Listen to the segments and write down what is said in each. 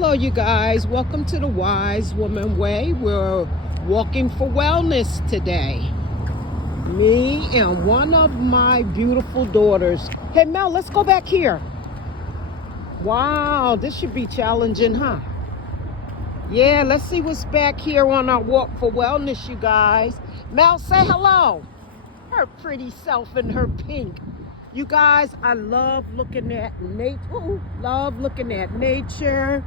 Hello, you guys. Welcome to the Wise Woman Way. We're walking for wellness today. Me and one of my beautiful daughters. Hey, Mel, let's go back here. Wow, this should be challenging, huh? Yeah, let's see what's back here on our walk for wellness, you guys. Mel, say hello. Her pretty self in her pink. You guys, I love looking at nature. Love looking at nature.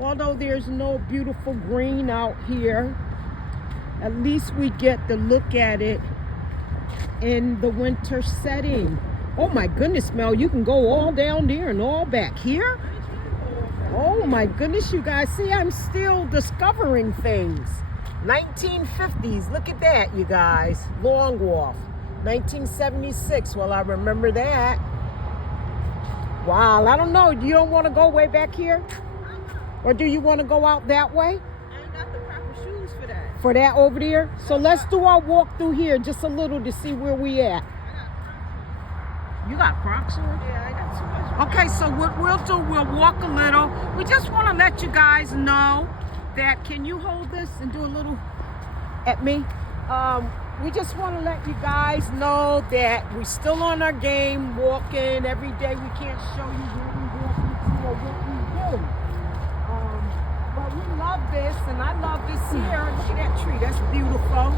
Although there's no beautiful green out here, at least we get to look at it in the winter setting. Oh my goodness, Mel, you can go all down there and all back here. Oh my goodness, you guys. See, I'm still discovering things. 1950s, look at that, you guys. Long Wharf. 1976, well, I remember that. Wow, I don't know. You don't want to go way back here? Or do you want to go out that way? I ain't got the proper shoes for that. For that over there? So let's do our walk through here just a little to see where we at. You got Crocs on? Yeah, I got too much. Okay, so what we'll do, we'll walk a little. We just want to let you guys know that, can you hold this and do a little at me? We just want to let you guys know that we're still on our game, walking every day. We can't show you where we walk into or what we do. But we love this, and I love this here. Look at that tree, that's beautiful.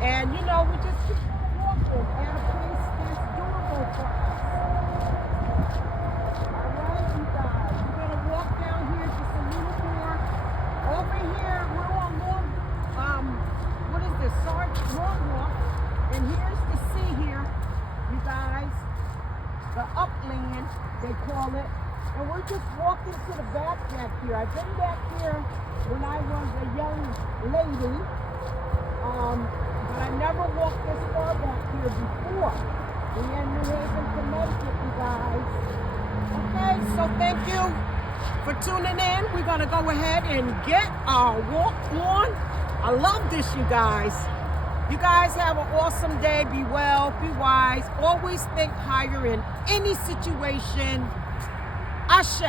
And you know, we just keep on walking at a place that's doable for us. All right, you guys, we're gonna walk down here just a little more. Over here, we're on what is this? Long Wharf. And here's the sea here, you guys. The upland, they call it. And we're just walking to the back here. I've been back here when I was a young lady, but I never walked this far back here before. We're in New Haven, Connecticut, you guys. Okay, so thank you for tuning in. We're going to go ahead and get our walk on. I love this, you guys. You guys have an awesome day. Be well, be wise. Always think higher in any situation. Ashe.